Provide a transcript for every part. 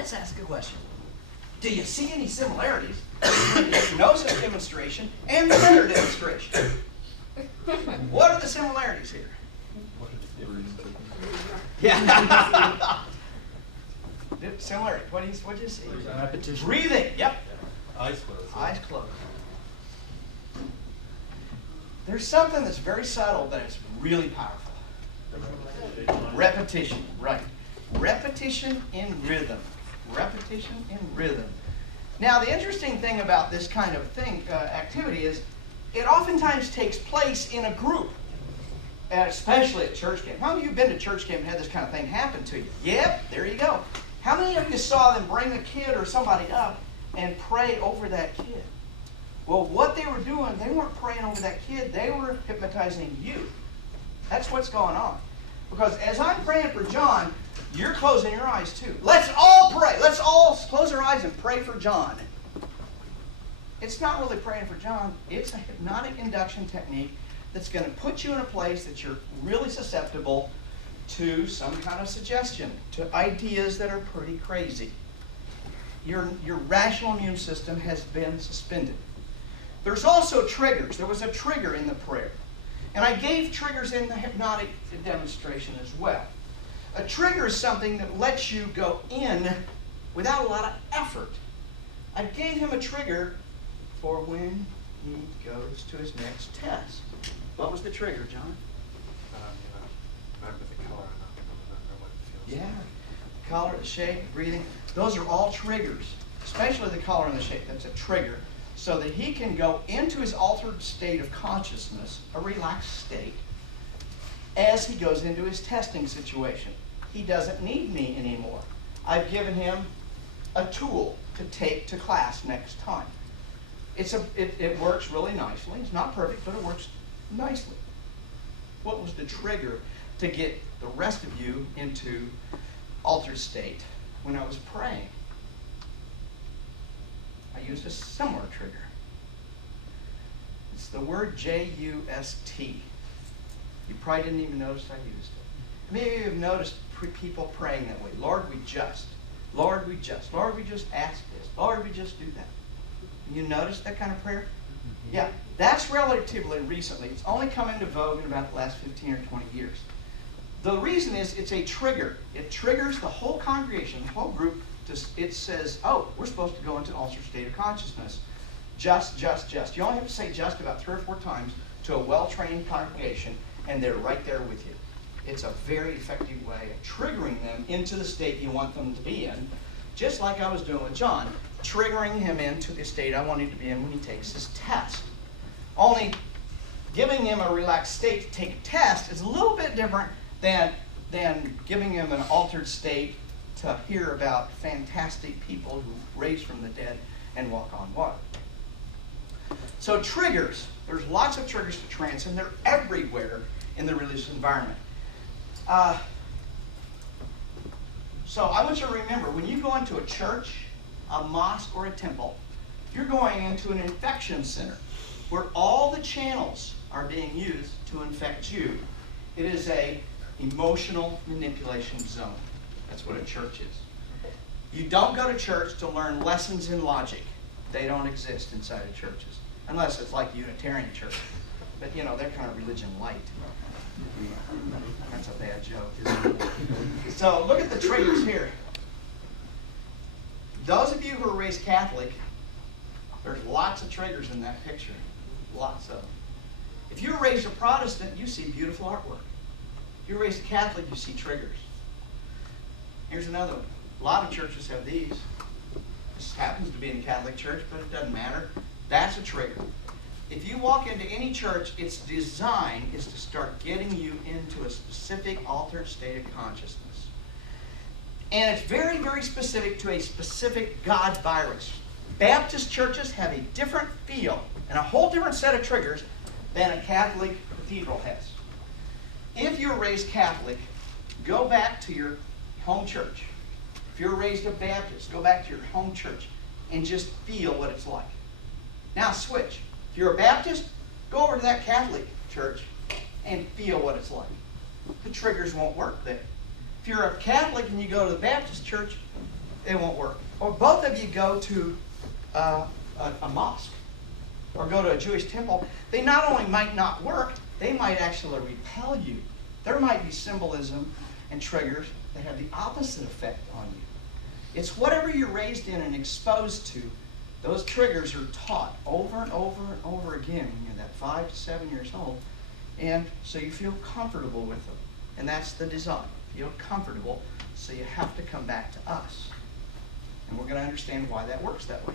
let's ask a question. Do you see any similarities between the hypnosis demonstration and the prayer demonstration? What are the similarities here? Yeah. Similarity. What do you see? Repetition. Breathing. Yep. Eyes closed. Eyes closed. There's something that's very subtle, but it's really powerful. Repetition. Right. Repetition in rhythm. Repetition in rhythm. Now, the interesting thing about this kind of activity is it oftentimes takes place in a group, especially at church camp. How many of you have been to church camp and had this kind of thing happen to you? Yep, there you go. How many of you saw them bring a kid or somebody up and pray over that kid? Well, what they were doing, they weren't praying over that kid, they were hypnotizing you. That's what's going on. Because as I'm praying for John, you're closing your eyes too. Let's all pray. Let's all close our eyes and pray for John. It's not really praying for John. It's a hypnotic induction technique that's going to put you in a place that you're really susceptible to some kind of suggestion, to ideas that are pretty crazy. Your rational immune system has been suspended. There's also triggers. There was a trigger in the prayer. And I gave triggers in the hypnotic demonstration as well. A trigger is something that lets you go in without a lot of effort. I gave him a trigger for when he goes to his next test. What was the trigger, John? Remember the color, I don't remember what it feels Yeah, like. the color, the shape, the breathing. Those are all triggers, especially the color and the shape. That's a trigger, so that he can go into his altered state of consciousness, a relaxed state, as he goes into his testing situation. He doesn't need me anymore. I've given him a tool to take to class next time. It works really nicely. It's not perfect, but it works nicely. What was the trigger to get the rest of you into altered state when I was praying? I used a similar trigger. It's the word J-U-S-T. You probably didn't even notice I used it. Maybe you have noticed people praying that way. Lord, we just. Lord, we just. Lord, we just ask this. Lord, we just do that. You notice that kind of prayer? Yeah, that's relatively recently. It's only come into vogue in about the last 15 or 20 years. The reason is it's a trigger. It triggers the whole congregation, the whole group. It says, oh, we're supposed to go into an altered state of consciousness. Just. You only have to say just about 3 or 4 times to a well-trained congregation, and they're right there with you. It's a very effective way of triggering them into the state you want them to be in, just like I was doing with John, triggering him into the state I want him to be in when he takes his test. Only giving him a relaxed state to take a test is a little bit different than giving him an altered state to hear about fantastic people who raise from the dead and walk on water. So triggers, there's lots of triggers to trance, and they're everywhere in the religious environment. So I want you to remember, when you go into a church, a mosque, or a temple, you're going into an infection center where all the channels are being used to infect you. It is an emotional manipulation zone. That's what a church is. You don't go to church to learn lessons in logic. They don't exist inside of churches, unless it's like Unitarian church. But you know, they're kind of religion light. That's a bad joke, isn't it? So look at the triggers here. Those of you who are raised Catholic, there's lots of triggers in that picture. Lots of them. If you were raised a Protestant, you see beautiful artwork. If you're raised a Catholic, you see triggers. Here's another one. A lot of churches have these. This happens to be in a Catholic church, but it doesn't matter. That's a trigger. If you walk into any church, its design is to start getting you into a specific altered state of consciousness. And it's very, very specific to a specific God virus. Baptist churches have a different feel and a whole different set of triggers than a Catholic cathedral has. If you're raised Catholic, go back to your home church. If you're raised a Baptist, go back to your home church and just feel what it's like. Now switch. If you're a Baptist, go over to that Catholic church and feel what it's like. The triggers won't work there. If you're a Catholic and you go to the Baptist church, it won't work. Or both of you go to a mosque or go to a Jewish temple, they not only might not work, they might actually repel you. There might be symbolism and triggers that have the opposite effect on you. It's whatever you're raised in and exposed to. Those triggers are taught over and over and over again when you're that 5 to 7 years old. And so you feel comfortable with them. And that's the design. Feel comfortable, so you have to come back to us. And we're going to understand why that works that way.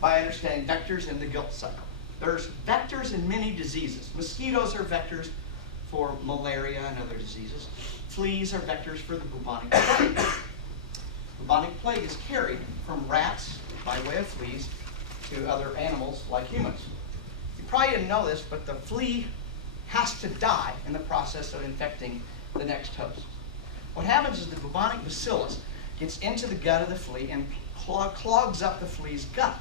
By understanding vectors in the guilt cycle. There's vectors in many diseases. Mosquitoes are vectors for malaria and other diseases. Fleas are vectors for the bubonic plague. Bubonic plague is carried from rats by way of fleas to other animals like humans. You probably didn't know this, but the flea has to die in the process of infecting the next host. What happens is the bubonic bacillus gets into the gut of the flea and clogs up the flea's gut.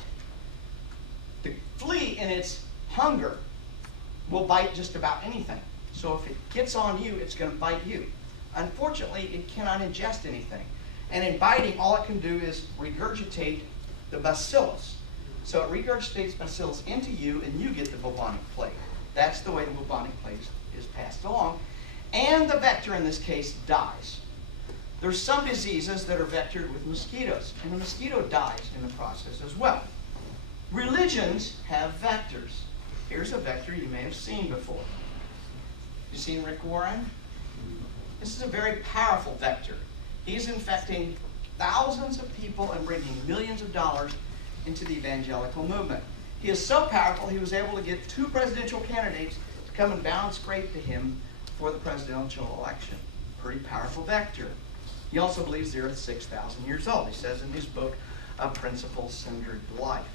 The flea, in its hunger, will bite just about anything. So if it gets on you, it's going to bite you. Unfortunately, it cannot ingest anything. And in biting, all it can do is regurgitate the bacillus. So it regurgitates bacillus into you, and you get the bubonic plague. That's the way the bubonic plague is passed along. And the vector, in this case, dies. There's some diseases that are vectored with mosquitoes, and the mosquito dies in the process as well. Religions have vectors. Here's a vector you may have seen before. You seen Rick Warren? This is a very powerful vector. He's infecting thousands of people and bringing millions of dollars into the evangelical movement. He is so powerful, he was able to get 2 presidential candidates to come and bow and scrape to him for the presidential election. Pretty powerful vector. He also believes 0 to 6,000 years old. He says in his book, A Principle-Centered Life.